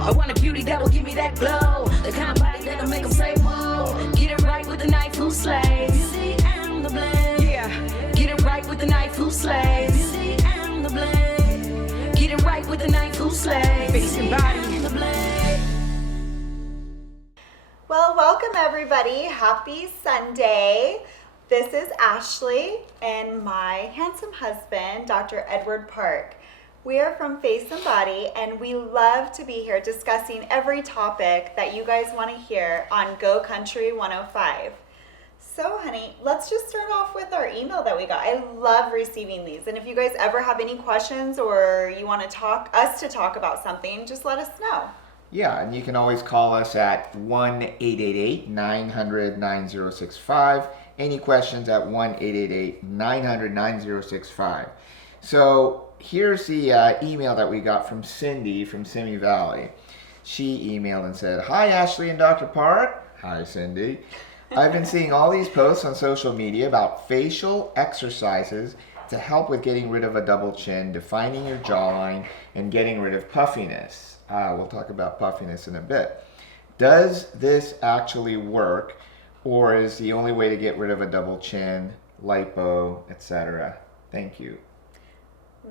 I want a beauty that will give me that glow. The kind of body that'll make them say, whoa. Get it right with the knife who slays. Beauty and the blade. Yeah. Get it right with the knife who slays. Beauty and the blade. Get it right with the knife who slays. Face and body. Well, welcome everybody. Happy Sunday. This is Ashley and my handsome husband, Dr. Edward Park. We are from Face and Body, and we love to be here discussing every topic that you guys want to hear on Go Country 105. So, honey, let's just start off with our email that we got. I love receiving these, and if you guys ever have any questions or you want to talk about something, just let us know. Yeah, and you can always call us at 1-888-900-9065. Any questions at 1-888-900-9065. So here's the email that we got from Cindy from Simi Valley. She emailed and said, "Hi Ashley and Dr. Park." Hi Cindy. "I've been seeing all these posts on social media about facial exercises to help with getting rid of a double chin, defining your jawline, and getting rid of puffiness." We'll talk about puffiness in a bit. Does this actually work, or is the only way to get rid of a double chin, lipo, etc.? Thank you.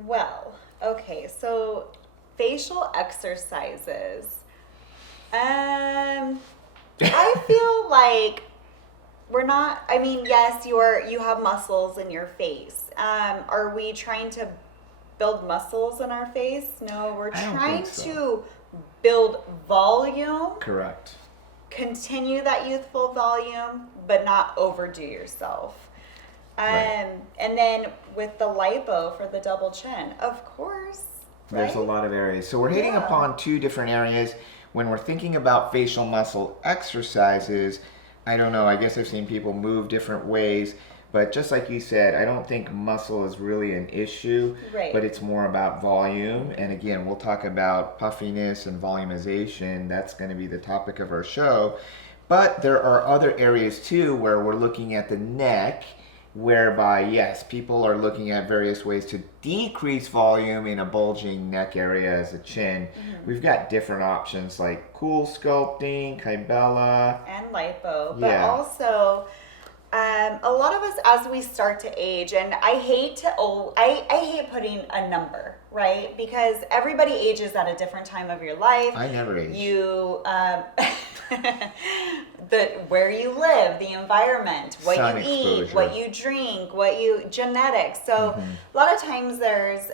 Well, okay, so facial exercises. I feel like we're not, yes, you have muscles in your face. Are we trying to build muscles in our face? No, we're trying to build volume. Correct. Continue that youthful volume, but not overdo yourself. Right. And then with the lipo for the double chin, of course. There's a lot of areas. So we're hitting upon two different areas. When we're thinking about facial muscle exercises, I don't know, I guess I've seen people move different ways. But just like you said, I don't think muscle is really an issue, right, but it's more about volume. And again, we'll talk about puffiness and volumization. That's going to be the topic of our show. But there are other areas too where we're looking at the neck, whereby, yes, people are looking at various ways to decrease volume in a bulging neck area as a chin. Mm-hmm. We've got different options like cool sculpting, Kybella, and lipo, but also a lot of us, as we start to age, and I hate putting a number, right? Because everybody ages at a different time of your life. I never age. You, where you live, the environment, what Sun you exposure, eat, what you drink, genetics. So a lot of times there's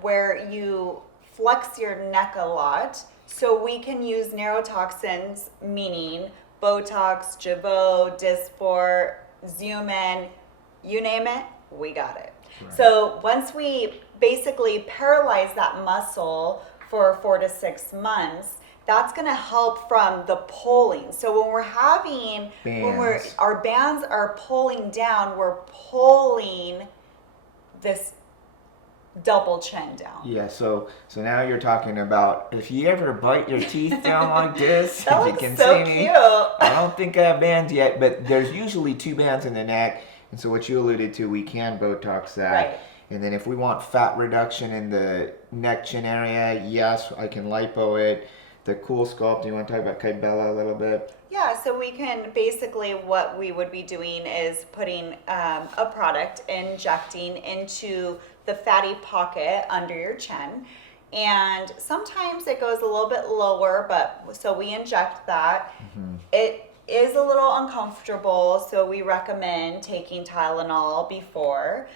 where you flex your neck a lot. So we can use neurotoxins, meaning Botox, Jeuveau, Dysport, Xeomin, you name it, we got it. Right. So once we basically paralyze that muscle for 4 to 6 months, that's going to help from the pulling. So when our bands are pulling down, we're pulling this double chin down. Yeah, so now you're talking about if you ever bite your teeth down like this, that if looks you can so see cute. me. I don't think I have bands yet, but there's usually 2 bands in the neck, and so what you alluded to, we can Botox that. Right. And then if we want fat reduction in the neck chin area, yes, I can lipo it. The cool sculpt, you want to talk about Kybella a little bit? Yeah, so we can basically, what we would be doing is putting a product, injecting into the fatty pocket under your chin. And sometimes it goes a little bit lower, but so we inject that. Mm-hmm. It is a little uncomfortable, so we recommend taking Tylenol before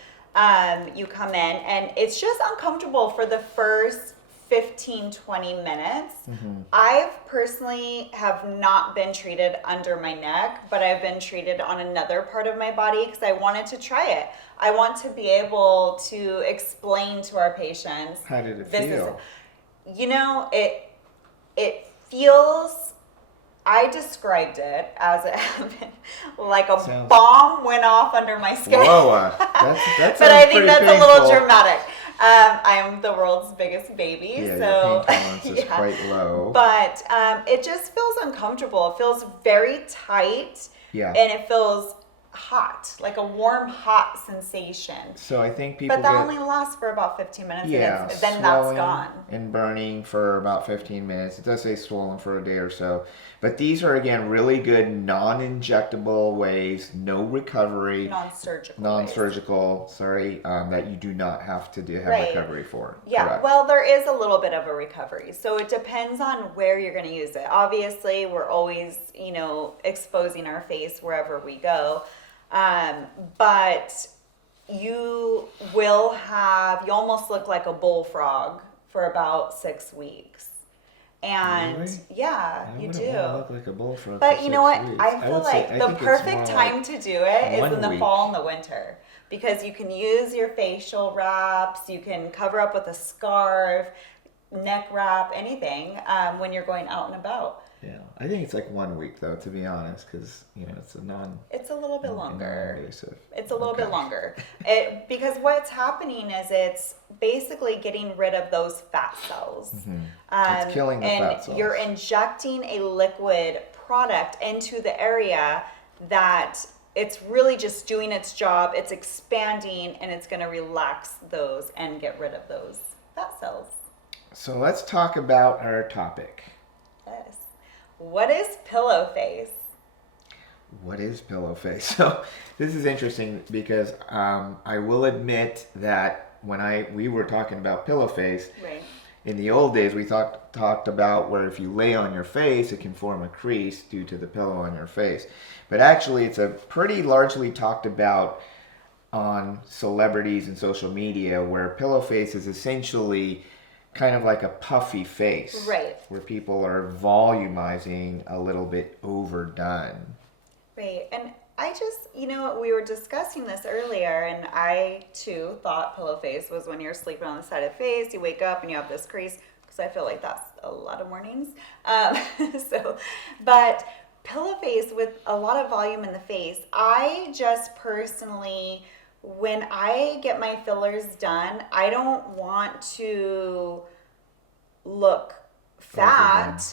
you come in. And it's just uncomfortable for the first 15-20 minutes. Mm-hmm. I've personally have not been treated under my neck, but I've been treated on another part of my body because I wanted to try it. I want to be able to explain to our patients. How did it feel? It feels, I described it as like a bomb went off under my skin. Whoa, that's but I think that's painful. A little dramatic. I'm the world's biggest baby, yeah, so your pain tolerance is quite low. But it just feels uncomfortable. It feels very tight, yeah, and it feels hot, like a warm, hot sensation. So I think people But that get only lasts for about 15 minutes, yeah, and then that's swelling gone. and burning for about 15 minutes. It does say swollen for a day or so. But these are, again, really good non-injectable ways, no recovery, Non-surgical. non-surgical, that you do not have to have Right. recovery for. Yeah, Correct. well, there is a little bit of a recovery. So it depends on where you're going to use it. Obviously, we're always, exposing our face wherever we go. But you almost look like a bullfrog for about 6 weeks. And Really? yeah, I you wouldn't do. wanna look like a bullfrog But for you know what? 6 weeks. I feel would say- like I the think it's perfect more time like to do it is 1 in the week. fall and the winter because you can use your facial wraps, you can cover up with a scarf, neck wrap, anything when you're going out and about. Yeah, I think it's like 1 week though, to be honest, because it's a It's a little bit longer. non-invasive. It's a little Okay. bit longer. Because what's happening is it's basically getting rid of those fat cells. It's killing the and fat cells. you're injecting a liquid product into the area that it's really just doing its job. It's expanding and it's going to relax those and get rid of those fat cells. So let's talk about our topic. Yes. What is pillow face? What is pillow face? So this is interesting because I will admit that when we were talking about pillow face, Right. in the old days we talked about where if you lay on your face, it can form a crease due to the pillow on your face. But actually, it's a pretty largely talked about on celebrities and social media, where pillow face is essentially kind of like a puffy face, Right. where people are volumizing a little bit overdone. Right. And I just, we were discussing this earlier, and I too thought pillow face was when you're sleeping on the side of the face, you wake up and you have this crease, because I feel like that's a lot of mornings. But pillow face with a lot of volume in the face, I just personally, when I get my fillers done, I don't want to look fat. Overdone.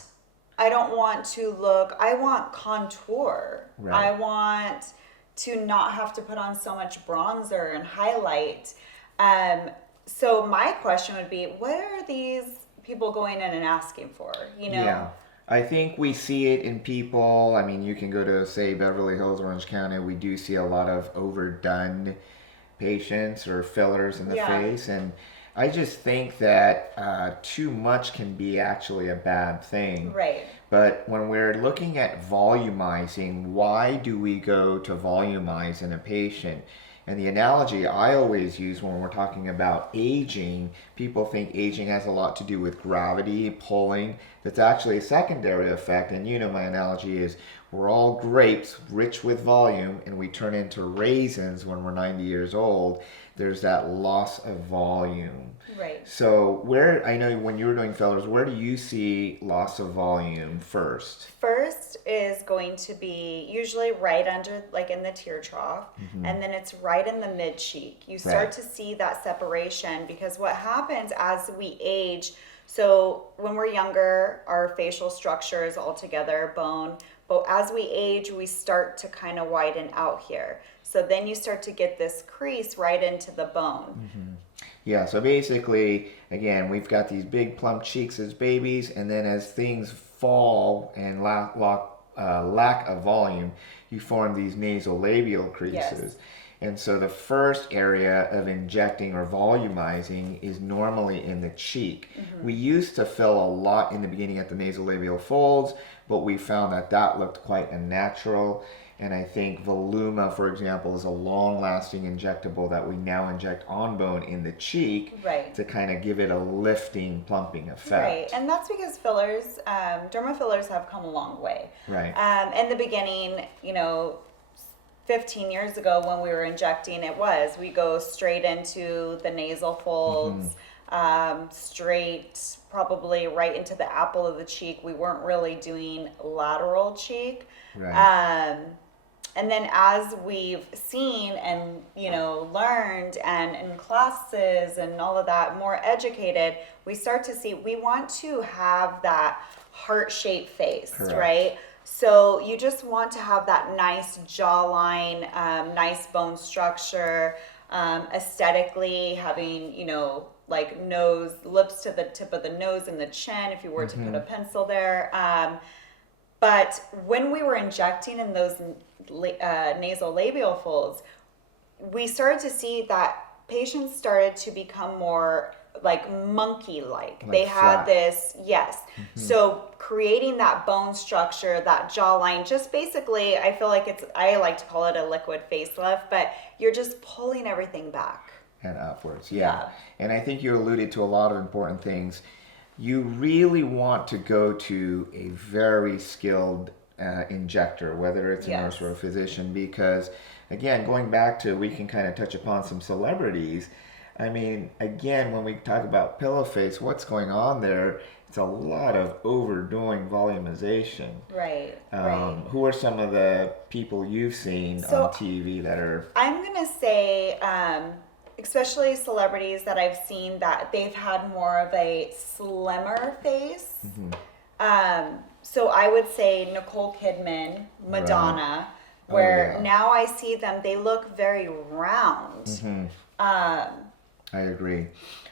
I don't want to I want contour. Right. I want to not have to put on so much bronzer and highlight. So my question would be, what are these people going in and asking for? Yeah. I think we see it in people. I mean, you can go to, say, Beverly Hills, Orange County. We do see a lot of overdone patients or fillers in the Yeah. face. And I just think that too much can be actually a bad thing. Right. But when we're looking at volumizing, why do we go to volumize in a patient? And the analogy I always use when we're talking about aging, people think aging has a lot to do with gravity, pulling. That's actually a secondary effect. And my analogy is we're all grapes rich with volume, and we turn into raisins when we're 90 years old. There's that loss of volume. Right. So I know when you were doing fillers, where do you see loss of volume first? First is going to be usually right under, like in the tear trough, and then it's right in the mid cheek. You start Right. to see that separation because what happens as we age, so when we're younger, our facial structure is all together, bone, but as we age, we start to kind of widen out here. So then you start to get this crease right into the bone. Yeah, so basically, again, we've got these big plump cheeks as babies, and then as things fall and lack of volume, you form these nasolabial creases. Yes. And so the first area of injecting or volumizing is normally in the cheek. We used to fill a lot in the beginning at the nasolabial folds, but we found that looked quite unnatural. And I think Voluma, for example, is a long-lasting injectable that we now inject on bone in the cheek Right. to kind of give it a lifting, plumping effect. Right, and that's because fillers, derma fillers have come a long way. Right. In the beginning, 15 years ago when we were injecting, we go straight into the nasal folds, straight probably right into the apple of the cheek. We weren't really doing lateral cheek. Right. And then as we've seen and, learned and in classes and all of that, more educated, we start to see we want to have that heart-shaped face, Correct. right? So you just want to have that nice jawline, nice bone structure, aesthetically having, like lips to the tip of the nose and the chin if you were to put a pencil there. But when we were injecting in those nasal labial folds, we started to see that patients started to become more like monkey-like. They had flat. this, yes. So creating that bone structure, that jawline, just basically, I feel like I like to call it a liquid facelift, but you're just pulling everything back. And upwards, yeah. And I think you alluded to a lot of important things. You really want to go to a very skilled injector, whether it's a nurse or a physician, because again, going back to, we can kind of touch upon some celebrities. I mean, again, when we talk about pillow face, what's going on there? It's a lot of overdoing volumization. Right. Who are some of the people you've seen on TV that are? I'm going to say, especially celebrities that I've seen that they've had more of a slimmer face. So I would say Nicole Kidman, Madonna, where now I see them, they look very round. I agree.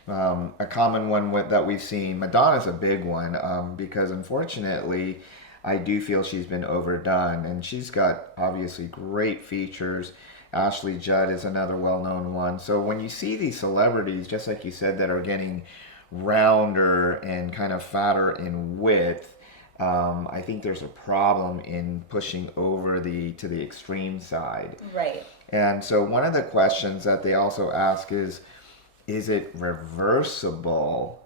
A common one that we've seen, Madonna's a big one, because unfortunately, I do feel she's been overdone, and she's got obviously great features. Ashley Judd is another well-known one. So when you see these celebrities, just like you said, that are getting rounder and kind of fatter in width, I think there's a problem in pushing over to the extreme side. Right. And so one of the questions that they also ask is it reversible?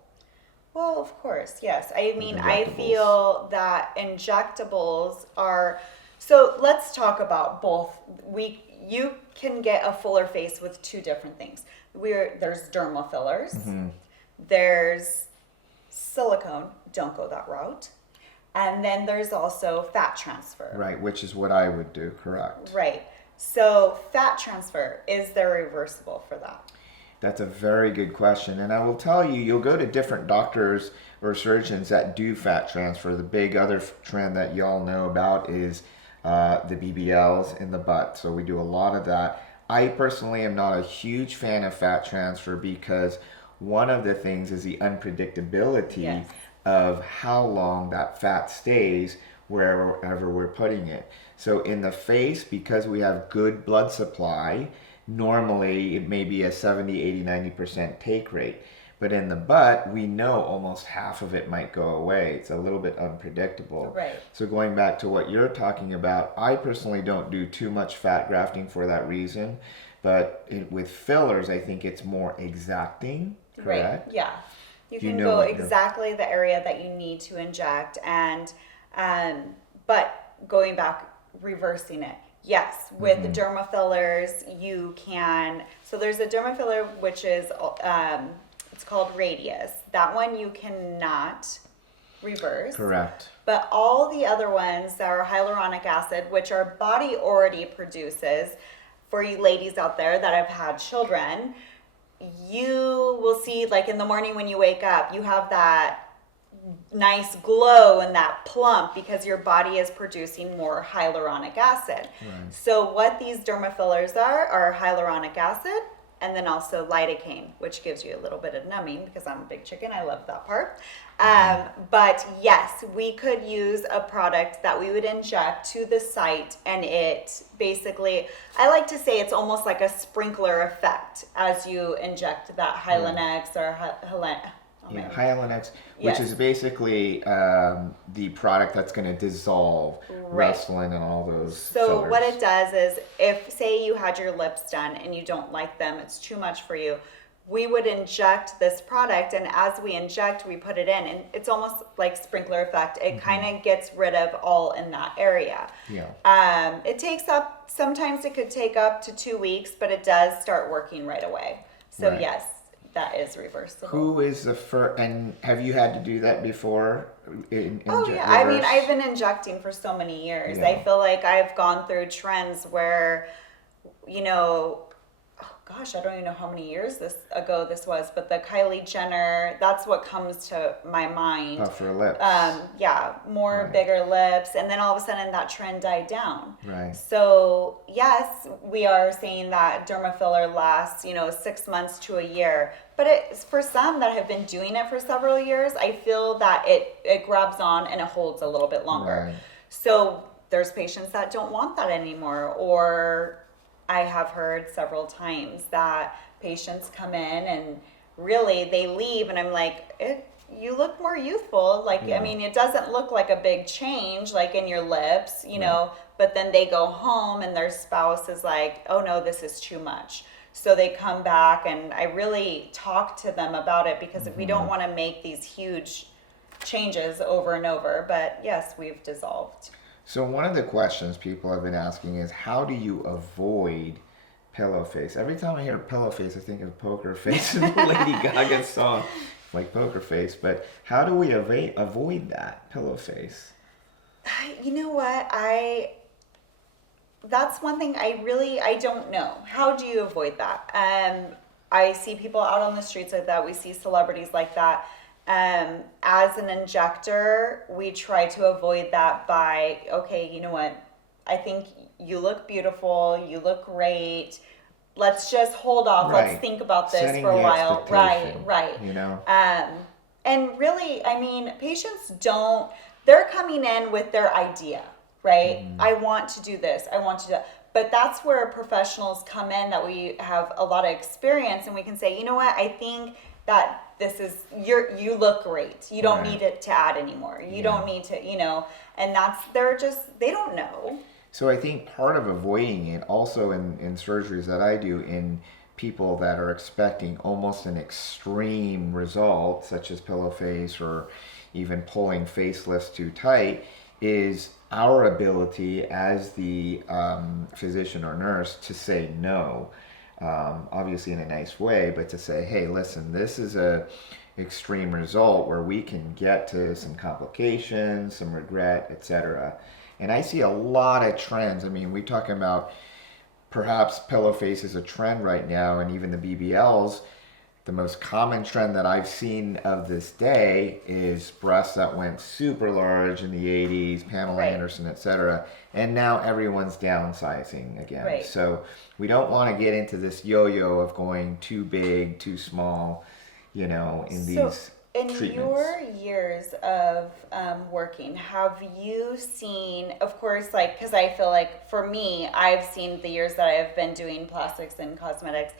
Well, of course, yes. I mean, I feel that injectables are, so let's talk about both. You can get a fuller face with two different things. There's dermal fillers. There's silicone. Don't go that route. And then there's also fat transfer. Right, which is what I would do, correct. Right. So fat transfer, is there reversible for that? That's a very good question. And I will tell you, you'll go to different doctors or surgeons that do fat transfer. The big other trend that y'all know about is the BBLs in the butt. So we do a lot of that. I personally am not a huge fan of fat transfer because one of the things is the unpredictability of how long that fat stays wherever we're putting it. So in the face, because we have good blood supply, normally it may be a 70, 80, 90% take rate. But in the butt, we know almost half of it might go away. It's a little bit unpredictable. Right. So going back to what you're talking about, I personally don't do too much fat grafting for that reason. But with fillers, I think it's more exacting, correct? Right, yeah. You can go exactly the area that you need to inject. And but going back, reversing it. Yes, with the derma fillers, you can. So there's a derma filler which is it's called Radius. That one you cannot reverse. Correct. But all the other ones that are hyaluronic acid, which our body already produces, for you ladies out there that have had children, you will see, like in the morning when you wake up, you have that nice glow and that plump because your body is producing more hyaluronic acid. Right. So what these derma fillers are hyaluronic acid and then also lidocaine, which gives you a little bit of numbing because I'm a big chicken. I love that part. But yes, we could use a product that we would inject to the site, and it basically, I like to say it's almost like a sprinkler effect as you inject that Hylenex or Hylenex, which is basically the product that's going to dissolve Restylane and all those fillers. What it does is, if say you had your lips done and you don't like them, it's too much for you, we would inject this product, and as we inject, we put it in, and it's almost like sprinkler effect. It kind of gets rid of all in that area. Yeah. It takes sometimes it could take up to 2 weeks, but it does start working right away. So yes, that is reversible. Who is the first, and have you had to do that before? I mean, I've been injecting for so many years. I feel like I've gone through trends where, gosh, I don't even know how many years ago this was, but the Kylie Jenner, that's what comes to my mind. Puffer lips. Yeah, more Right. bigger lips, and then all of a sudden that trend died down. Right. So yes, we are saying that dermafiller lasts, 6 months to a year, but it's for some that have been doing it for several years, I feel that it grabs on and it holds a little bit longer. Right. So there's patients that don't want that anymore, or I have heard several times that patients come in and really they leave and I'm like, you look more youthful. Like, Yeah. I mean, it doesn't look like a big change, like in your lips, but then they go home and their spouse is like, oh no, this is too much. So they come back and I really talk to them about it because we don't want to make these huge changes over and over. But yes, we've dissolved. So one of the questions people have been asking is, how do you avoid pillow face? Every time I hear pillow face, I think of Poker Face and the Lady Gaga song, like Poker Face. But how do we avoid that pillow face? You know what? That's one thing I don't know. How do you avoid that? I see people out on the streets like that. We see celebrities like that. As an injector, we try to avoid that by, okay, you know what? I think you look beautiful. You look great. Let's just hold off. Right. Let's think about this Setting for a the while. expectation, Right. You know? And really, I mean, patients they're coming in with their idea, right? I want to do this. I want to do that. But that's where professionals come in that we have a lot of experience and we can say, you know what? I think that this is, you look great. You don't Right. need it to add anymore. You don't need to, and they don't know. So I think part of avoiding it, also in surgeries that I do in people that are expecting almost an extreme result, such as pillow face or even pulling facelifts too tight, is our ability as the physician or nurse to say no. Obviously in a nice way, but to say, hey, listen, this is a extreme result where we can get to some complications, some regret, etc. And I see a lot of trends. I mean, we're talking about perhaps pillow face is a trend right now, and even the BBLs. The most common trend that I've seen of this day is breasts that went super large in the 80s, Pamela Right. Anderson, etc. And now everyone's downsizing again. Right. So we don't want to get into this yo-yo of going too big, too small, in these in treatments. your years of working, have you seen, of course, like, because I feel like for me, I've seen the years that I've been doing plastics and cosmetics,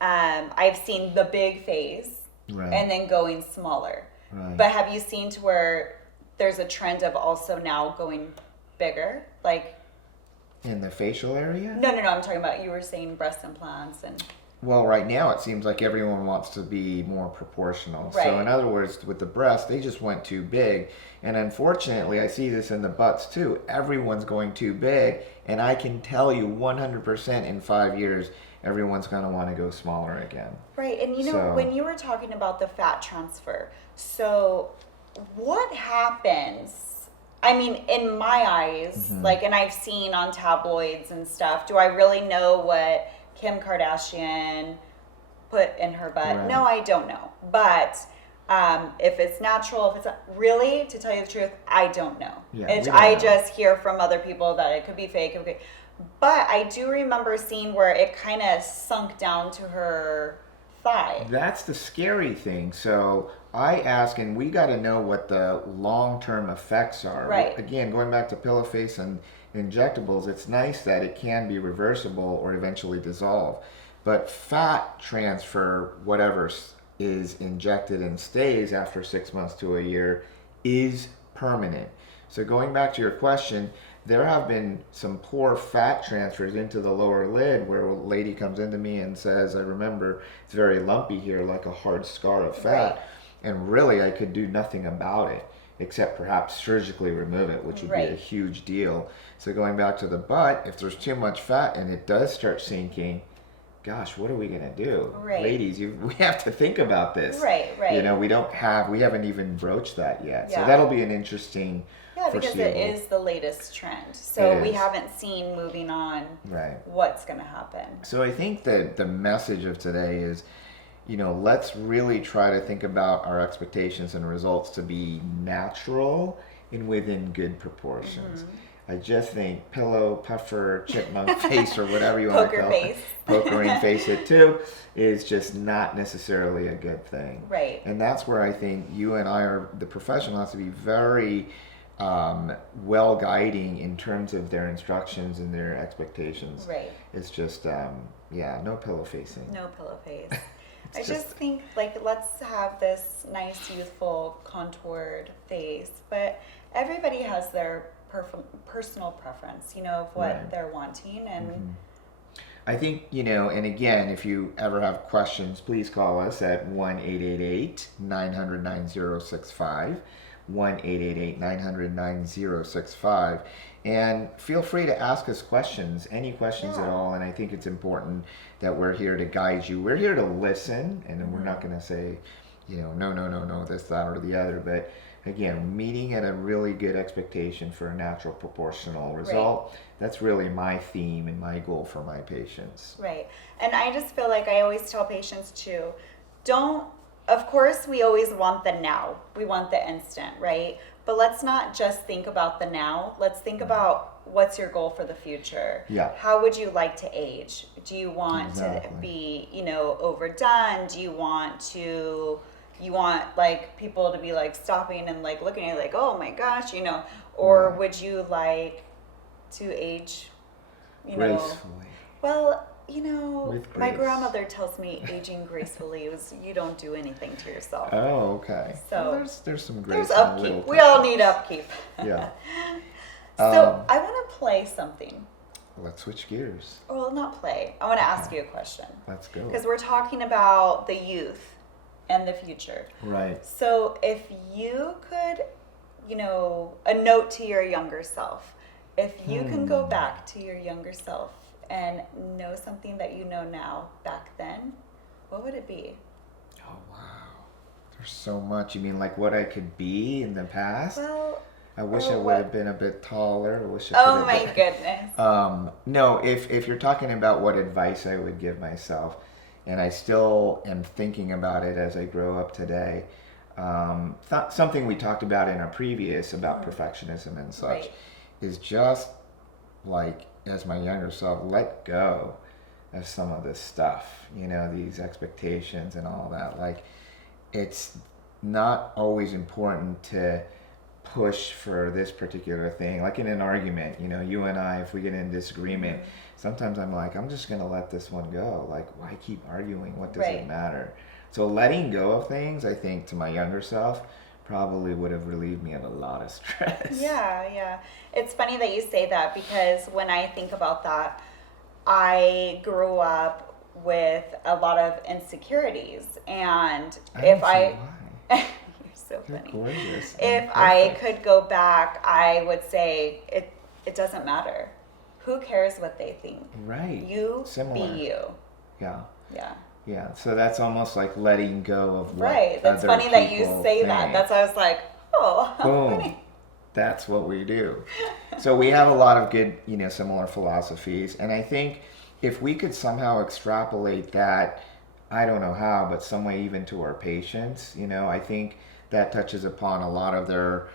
I've seen the big face Right. and then going smaller. Right. But have you seen to where there's a trend of also now going bigger? Like, In the facial area? no, I'm talking about, you were saying breast implants and... Well, right now it seems like everyone wants to be more proportional. So Right. in other words, with the breast, they just went too big. And unfortunately, I see this in the butts too. Everyone's going too big. And I can tell you 100% in 5 years, everyone's going to want to go smaller again. Right, and So- when you were talking about the fat transfer, so what happens? I mean, in my eyes, like, and I've seen on tabloids and stuff, do I really know what Kim Kardashian put in her butt? Right. No, I don't know. But if it's natural, if it's really, to tell you the truth, I don't know. Yeah, we don't I know. just hear from other people that it could be fake. Okay. But I do remember seeing where it kind of sunk down to her thigh. That's the scary thing. So I ask, and we got to know what the long-term effects are. Right. Again, going back to pillow face and injectables, it's nice that it can be reversible or eventually dissolve. But fat transfer, whatever is injected and stays after 6 months to a year, is permanent. So going back to your question, there have been some poor fat transfers into the lower lid where a lady comes into me and says, I remember it's very lumpy here, like a hard scar of fat. Right. And really, I could do nothing about it except perhaps surgically remove it, which would be a Right. huge deal. So going back to the butt, if there's too much fat and it does start sinking, gosh, what are we going to do? Right. Ladies, we have to think about this. Right. We haven't even broached that yet. So Yeah. that'll be an interesting Yeah, Yeah, because it foreseeable. is the latest trend. So It we is. haven't seen moving on Right. what's going to happen. So I think that the message of today is, let's really try to think about our expectations and results to be natural and within good proportions. I just think pillow, puffer, chipmunk face, or whatever you want to Poker call face. it, pokering face it too, is just not necessarily a good thing. Right. And that's where I think you and I are, the professional has to be very well guiding in terms of their instructions and their expectations. Right. It's just, no pillow facing. No pillow face. I It's just think, like, let's have this nice, youthful, contoured face, but everybody has their personal preference, of what Right. they're wanting, and I think, and again, if you ever have questions, please call us at 1-888-900-9065, 1-888-900-9065, and feel free to ask us questions, any questions at Yeah. all, and I think it's important that we're here to guide you. We're here to listen, and then we're not going to say, no, this, that, or the other, but again, meeting at a really good expectation for a natural proportional result. That's really my theme and my goal for my patients. right. And I just feel like I always tell patients too, of course, we always want the now. We want the instant, right? But let's not just think about the now. Let's think about what's your goal for the future. Yeah. How would you like to age? Do you want to Exactly. be, overdone? Do you want like people to be like stopping and like looking at you like, oh my gosh, or Right. would you like to age, Gracefully. well, With my grace. grandmother tells me aging gracefully is you don't do anything to yourself. Oh, okay. So, Well, there's some grace. There's in the little upkeep. We all touches. need upkeep. Yeah. So I want to play something. Let's switch gears. Well, not play. I want to ask you a question. Let's go. Because we're talking about the youth and the future. Right. So if you could, a note to your younger self, if you can go back to your younger self and know something that you know now back then, what would it be? Oh, wow. There's so much. You mean like what I could be in the past? Well, I wish or I would what- have been a bit taller. I wish I oh could my have been. goodness. No, if you're talking about what advice I would give myself, and I still am thinking about it as I grow up today, something we talked about in our previous about perfectionism and such Right. is just like, as my younger self, let go of some of this stuff, these expectations and all that. Like, it's not always important to push for this particular thing. Like in an argument, you and I, if we get in disagreement, sometimes I'm like, I'm just going to let this one go. Like, why keep arguing? What does Right. it matter? So letting go of things, I think, to my younger self, probably would have relieved me of a lot of stress. Yeah. It's funny that you say that because when I think about that, I grew up with a lot of insecurities. And I if don't see I. why. You're so You're funny. gorgeous. If and I perfect. could go back, I would say it doesn't matter. Who cares what they think? Right. You Similar. be you. Yeah. Yeah. Yeah. So that's almost like letting go of what Right. That's other funny that you people say think. that. That's why I was like, oh, how Boom. funny. That's what we do. So we have a lot of good, similar philosophies. And I think if we could somehow extrapolate that, I don't know how, but some way even to our patients, I think that touches upon a lot of their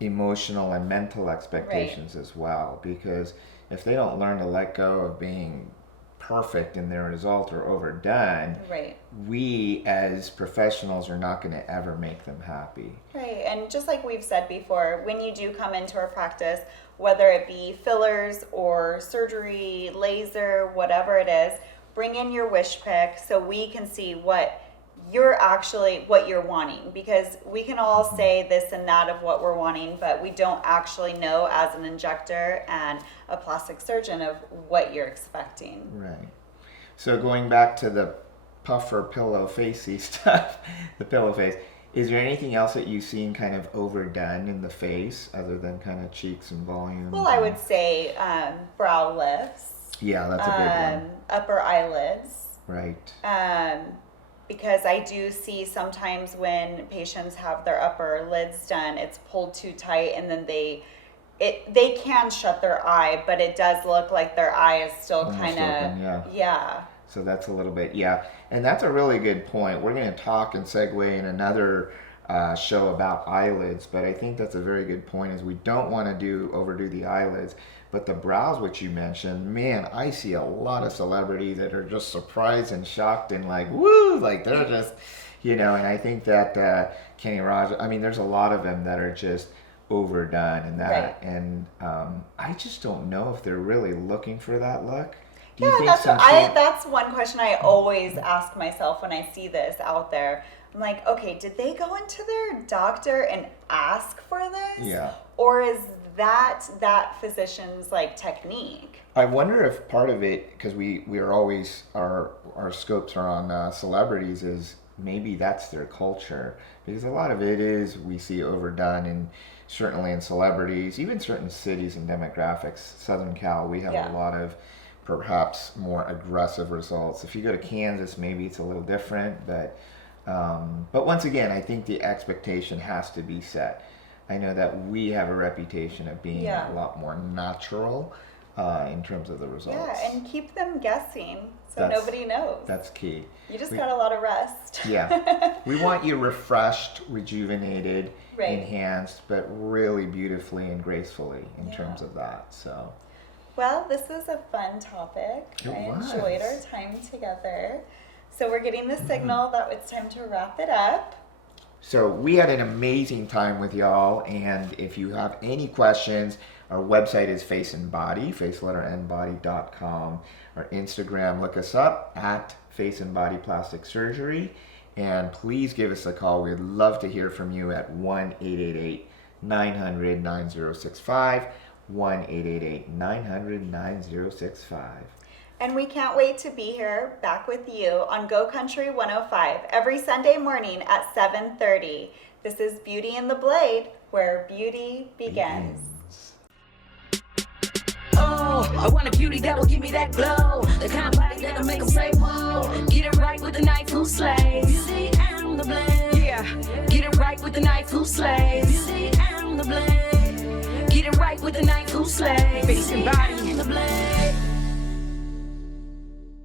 emotional and mental expectations as well. Because if they don't learn to let go of being perfect in their result or overdone, Right. we as professionals are not going to ever make them happy. Right. And just like we've said before, when you do come into our practice, whether it be fillers or surgery, laser, whatever it is, bring in your wish pick so we can see what you're wanting, because we can all say this and that of what we're wanting, but we don't actually know as an injector and a plastic surgeon of what you're expecting. Right. So going back to the puffer pillow facey stuff, the pillow face, is there anything else that you've seen kind of overdone in the face other than kind of cheeks and volume? Well, I would say brow lifts, Yeah, that's a big one. upper eyelids, Right. because I do see sometimes when patients have their upper lids done, it's pulled too tight, and then they can shut their eye, but it does look like their eye is still Almost kind open, of yeah. So that's a little bit, yeah. And that's a really good point. We're going to talk and segue in another show about eyelids, but I think that's a very good point, is we don't want to overdo the eyelids. But the brows, which you mentioned, man, I see a lot of celebrities that are just surprised and shocked and like, woo, like they're just, and I think that Kenny Rogers, I mean, there's a lot of them that are just overdone and that, right. And I just don't know if they're really looking for that look. Do yeah, you think that's one question I always ask myself when I see this out there. I'm like, okay, did they go into their doctor and ask for this? Yeah. Or is that physician's like technique? I wonder if part of it, because we are always, our scopes are on celebrities, is maybe that's their culture. Because a lot of it is, we see overdone, and certainly in celebrities, even certain cities and demographics. Southern Cal, we have a lot of perhaps more aggressive results. If you go to Kansas, maybe it's a little different, but once again, I think the expectation has to be set. I know that we have a reputation of being a lot more natural in terms of the results. Yeah, and keep them guessing so nobody knows. That's key. You just got a lot of rest. Yeah. We want you refreshed, rejuvenated, right. enhanced, but really beautifully and gracefully in terms of that. So. Well, this was a fun topic. I enjoyed our time together. So we're getting the signal that it's time to wrap it up. So we had an amazing time with y'all, and if you have any questions, our website is Face and Body, faceletterandbody.com. Our Instagram, look us up at Face and Body Plastic Surgery, and please give us a call. We'd love to hear from you at 1-888-900-9065, 1-888-900-9065. And we can't wait to be here back with you on Go Country 105 every Sunday morning at 7:30. This is Beauty in the Blade, where beauty begins. Oh, I want a beauty that will give me that glow. The kind of body that'll make them say, whoa. Get it right with the knife who slays. Beauty and the blade. Yeah, get it right with the knife who slays. Beauty and the blade. Get it right with the knife who slays. Face and body. The blade.